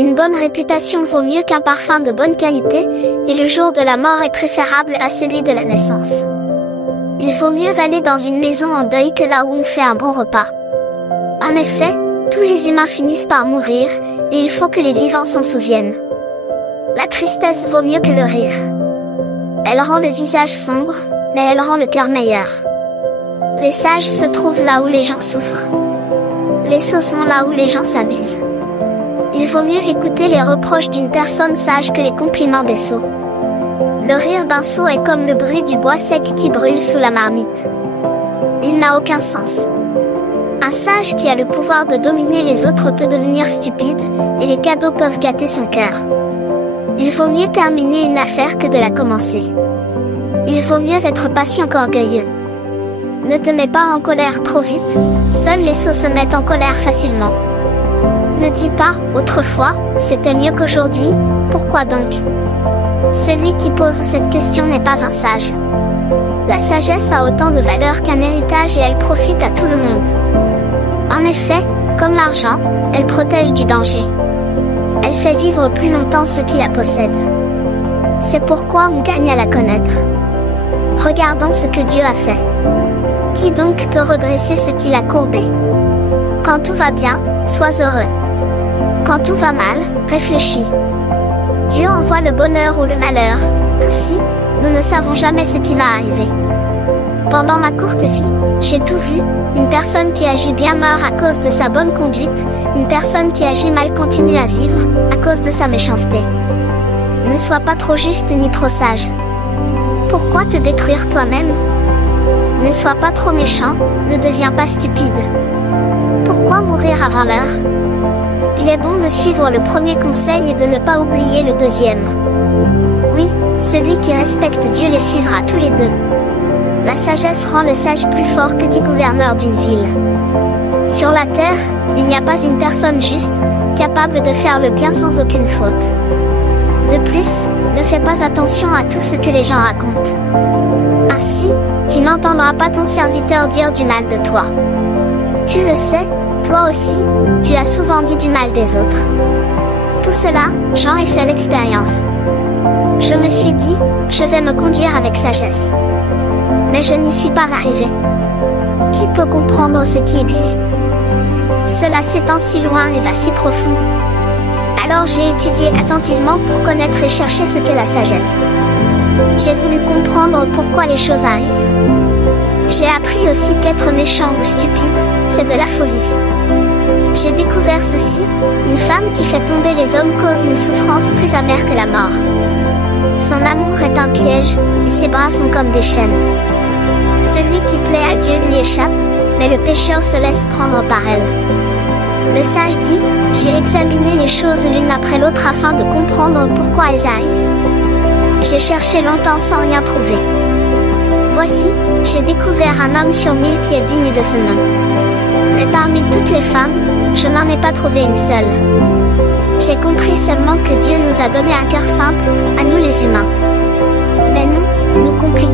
Une bonne réputation vaut mieux qu'un parfum de bonne qualité, et le jour de la mort est préférable à celui de la naissance. Il vaut mieux aller dans une maison en deuil que là où on fait un bon repas. En effet, tous les humains finissent par mourir, et il faut que les vivants s'en souviennent. La tristesse vaut mieux que le rire. Elle rend le visage sombre, mais elle rend le cœur meilleur. Les sages se trouvent là où les gens souffrent. Les sots sont là où les gens s'amusent. Il vaut mieux écouter les reproches d'une personne sage que les compliments des sots. Le rire d'un sot est comme le bruit du bois sec qui brûle sous la marmite. Il n'a aucun sens. Un sage qui a le pouvoir de dominer les autres peut devenir stupide, et les cadeaux peuvent gâter son cœur. Il vaut mieux terminer une affaire que de la commencer. Il vaut mieux être patient qu'orgueilleux. Ne te mets pas en colère trop vite, seuls les sots se mettent en colère facilement. Ne dis pas, autrefois, c'était mieux qu'aujourd'hui, pourquoi donc? Celui qui pose cette question n'est pas un sage. La sagesse a autant de valeur qu'un héritage et elle profite à tout le monde. En effet, comme l'argent, elle protège du danger. Elle fait vivre plus longtemps ceux qui la possèdent. C'est pourquoi on gagne à la connaître. Regardons ce que Dieu a fait. Qui donc peut redresser ce qu'il a courbé? Quand tout va bien, sois heureux. Quand tout va mal, réfléchis. Dieu envoie le bonheur ou le malheur. Ainsi, nous ne savons jamais ce qui va arriver. Pendant ma courte vie, j'ai tout vu. Une personne qui agit bien meurt à cause de sa bonne conduite. Une personne qui agit mal continue à vivre, à cause de sa méchanceté. Ne sois pas trop juste ni trop sage. Pourquoi te détruire toi-même? Ne sois pas trop méchant, ne deviens pas stupide. Pourquoi mourir avant l'heure? Il est bon de suivre le premier conseil et de ne pas oublier le deuxième. Oui, celui qui respecte Dieu les suivra tous les deux. La sagesse rend le sage plus fort que 10 gouverneurs d'une ville. Sur la terre, il n'y a pas une personne juste, capable de faire le bien sans aucune faute. De plus, ne fais pas attention à tout ce que les gens racontent. Ainsi, tu n'entendras pas ton serviteur dire du mal de toi. Tu le sais, toi aussi, tu as souvent dit du mal des autres. Tout cela, j'en ai fait l'expérience. Je me suis dit, je vais me conduire avec sagesse. Mais je n'y suis pas arrivé. Qui peut comprendre ce qui existe? Cela s'étend si loin et va si profond. Alors j'ai étudié attentivement pour connaître et chercher ce qu'est la sagesse. J'ai voulu comprendre pourquoi les choses arrivent. J'ai appris aussi qu'être méchant ou stupide, c'est de la folie. J'ai découvert ceci, une femme qui fait tomber les hommes cause une souffrance plus amère que la mort. Son amour est un piège, et ses bras sont comme des chaînes. Celui qui plaît à Dieu lui échappe, mais le pécheur se laisse prendre par elle. Le sage dit, j'ai examiné les choses l'une après l'autre afin de comprendre pourquoi elles arrivent. J'ai cherché longtemps sans rien trouver. Voici, j'ai découvert un homme sur 1000 qui est digne de ce nom. Mais parmi toutes les femmes, je n'en ai pas trouvé une seule. J'ai compris seulement que Dieu nous a donné un cœur simple, à nous les humains. Mais nous compliquons